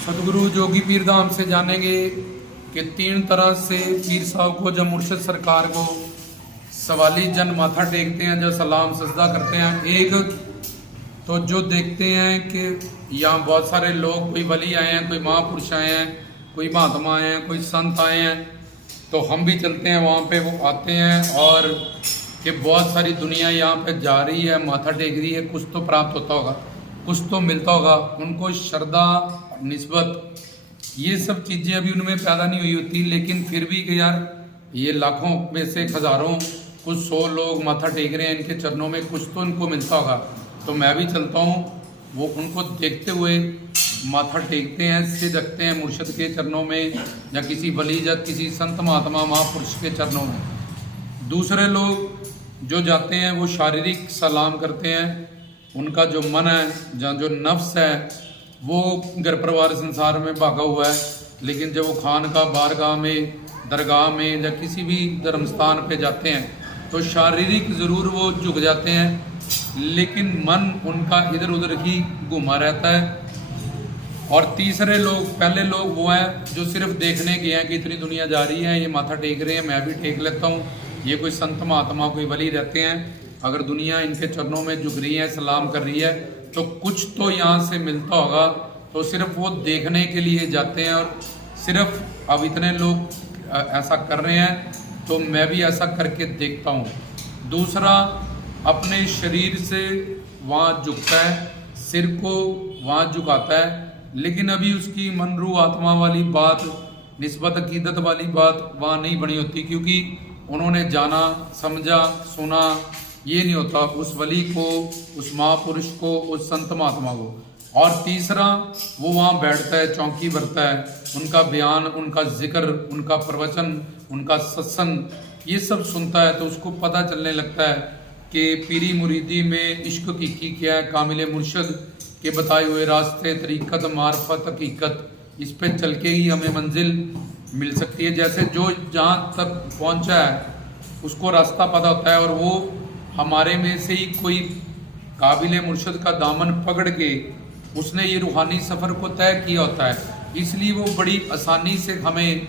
सतगुरु जोगी पीर धाम से जानेंगे कि तीन तरह से पीर साहब को जब मुर्शिद सरकार को सवाली जन माथा टेकते हैं, जब सलाम सजदा करते हैं। एक तो जो देखते हैं कि यहाँ बहुत सारे लोग, कोई वली आए हैं, कोई महापुरुष आए हैं, कोई महात्मा आए हैं, कोई संत आए हैं, तो हम भी चलते हैं वहाँ पे। वो आते हैं और कि बहुत सारी दुनिया यहाँ पे जा रही है, माथा टेक रही है, कुछ तो प्राप्त होता होगा, कुछ तो मिलता होगा। उनको श्रद्धा, निस्बत, ये सब चीज़ें अभी उनमें पैदा नहीं हुई होती, लेकिन फिर भी कि यार ये लाखों में से हज़ारों, कुछ 100 लोग माथा टेक रहे हैं इनके चरणों में, कुछ तो इनको मिलता होगा, तो मैं भी चलता हूँ। वो उनको देखते हुए माथा टेकते हैं, सिर रखते हैं मुर्शिद के चरणों में, या किसी वली या किसी संत महात्मा महापुरुष के चरणों में। दूसरे लोग जो जाते हैं वो शारीरिक सलाम करते हैं। उनका जो मन है या जो नफ्स है वो घर परिवार संसार में भागा हुआ है, लेकिन जब वो खानका, बारगाह में, दरगाह में या किसी भी धर्म स्थान पे जाते हैं तो शारीरिक ज़रूर वो झुक जाते हैं, लेकिन मन उनका इधर उधर ही घूमा रहता है। और तीसरे लोग, पहले लोग वो हैं जो सिर्फ देखने के हैं कि इतनी दुनिया जा रही है, ये माथा टेक रहे हैं, मैं भी टेक लेता हूँ। ये कोई संत महात्मा, कोई वली रहते हैं, अगर दुनिया इनके चरणों में झुक रही है, सलाम कर रही है, तो कुछ तो यहाँ से मिलता होगा, तो सिर्फ वो देखने के लिए जाते हैं। और सिर्फ अब इतने लोग ऐसा कर रहे हैं तो मैं भी ऐसा करके देखता हूँ। दूसरा, अपने शरीर से वहाँ झुकता है, सिर को वहाँ झुकाता है, लेकिन अभी उसकी मन, रूह, आत्मा वाली बात, निस्बत, अकीदत वाली बात वहाँ नहीं बनी होती, क्योंकि उन्होंने जाना, समझा, सुना, ये नहीं होता उस वली को, उस महापुरुष को, उस संत महात्मा को। और तीसरा, वो वहाँ बैठता है, चौकी भरता है, उनका बयान, उनका जिक्र, उनका प्रवचन, उनका सत्संग, ये सब सुनता है, तो उसको पता चलने लगता है कि पीरी मुरीदी में इश्क की क्या है, कामिल मुर्शद के बताए हुए रास्ते, तरीक़त, मार्फत, हकीकत, इस पे चल के ही हमें मंजिल मिल सकती है। जैसे जो जहाँ तक पहुँचा है उसको रास्ता पता होता है, और वो हमारे में से ही कोई काबिल मुर्शद का दामन पकड़ के उसने ये रूहानी सफ़र को तय किया होता है, इसलिए वो बड़ी आसानी से हमें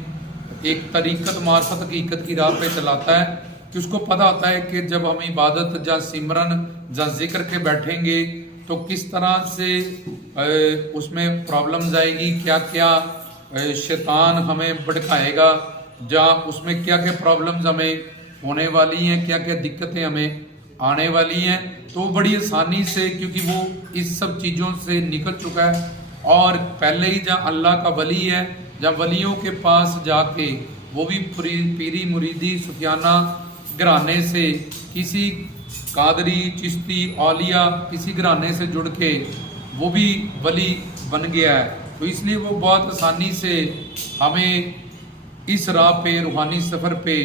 एक तरीक़त, मार्फत, हकीकत की राह पे चलाता है, कि उसको पता होता है कि जब हम इबादत या सिमरन या जिक्र के बैठेंगे तो किस तरह से उसमें प्रॉब्लम्स आएगी, क्या क्या शैतान हमें भड़काएगा, या उसमें क्या क्या प्रॉब्लम्स हमें होने वाली हैं, क्या क्या दिक्कतें हमें आने वाली हैं। तो बड़ी आसानी से, क्योंकि वो इस सब चीज़ों से निकल चुका है, और पहले ही जहाँ अल्लाह का वली है, जहाँ वलियों के पास जाके वो भी पीरी मुरीदी सुफियाना घराने से, किसी कादरी, चिश्ती, औलिया, किसी घराने से जुड़ के वो भी वली बन गया है, तो इसलिए वो बहुत आसानी से हमें इस राह पे, रूहानी सफ़र पे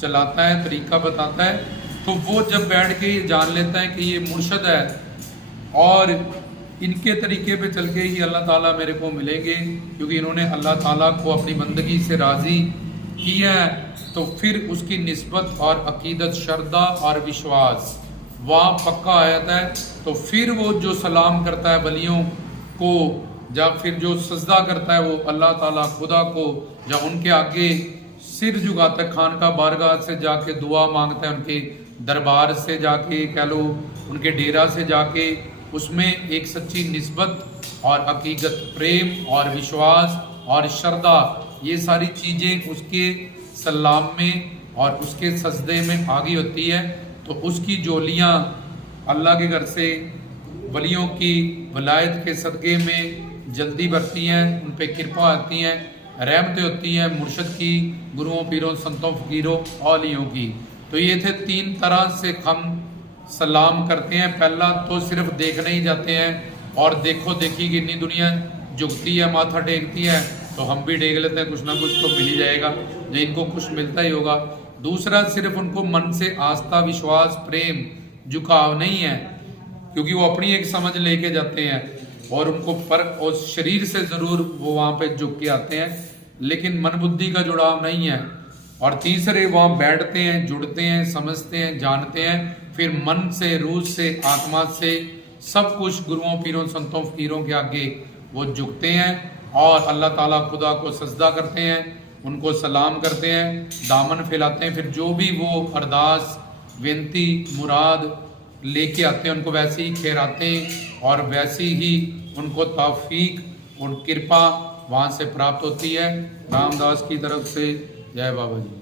चलाता है, तरीका बताता है। तो वो जब बैठ के ये जान लेता है कि ये मुर्शद है और इनके तरीके पे चल के ही अल्लाह ताला मेरे को मिलेंगे, क्योंकि इन्होंने अल्लाह ताला को अपनी बंदगी से राज़ी किया है, तो फिर उसकी निस्बत और अकीदत, श्रद्धा और विश्वास वहाँ पक्का आयत है। तो फिर वो जो सलाम करता है वलियों को, जब फिर जो सजदा करता है वो अल्लाह ताला खुदा को, जब उनके आगे सिर झुकाता है, खानका, बारगाह से जाके दुआ मांगता है, उनके दरबार से जाके, कह लो उनके डेरा से जाके, उसमें एक सच्ची निस्बत और हकीकत, प्रेम और विश्वास और श्रद्धा, ये सारी चीज़ें उसके सलाम में और उसके सजदे में आ गई होती है। तो उसकी जोलियाँ अल्लाह के घर से वलियों की वलायत के सदक़े में जल्दी बढ़ती हैं, उन पर कृपा आती हैं, रहमतें होती हैं मुर्शद की, गुरुओं, पीरों, संतों, फ़कीरों, औलियों की। तो ये थे तीन तरह से हम सलाम करते हैं। पहला तो सिर्फ देखने ही जाते हैं, और देखो देखी कि इतनी दुनिया झुकती है, माथा टेकती है, तो हम भी टेक लेते हैं, कुछ ना कुछ तो मिल ही जाएगा, या इनको कुछ मिलता ही होगा। दूसरा, सिर्फ उनको मन से आस्था, विश्वास, प्रेम, झुकाव नहीं है, क्योंकि वो अपनी एक समझ लेके जाते हैं, और उनको फर्क, और शरीर से ज़रूर वो वहाँ पे झुक के आते हैं, लेकिन मन बुद्धि का जुड़ाव नहीं है। और तीसरे, वहाँ बैठते हैं, जुड़ते हैं, समझते हैं, जानते हैं, फिर मन से, रूह से, आत्मा से सब कुछ गुरुओं, पीरों, संतों, फकीरों के आगे वो झुकते हैं और अल्लाह ताला खुदा को सजदा करते हैं, उनको सलाम करते हैं, दामन फैलाते हैं। फिर जो भी वो अरदास विनती मुराद लेके आते हैं उनको वैसे ही खैराते और वैसी ही उनको तौफीक और कृपा वहाँ से प्राप्त होती है। रामदास की तरफ से जय बाबा जी।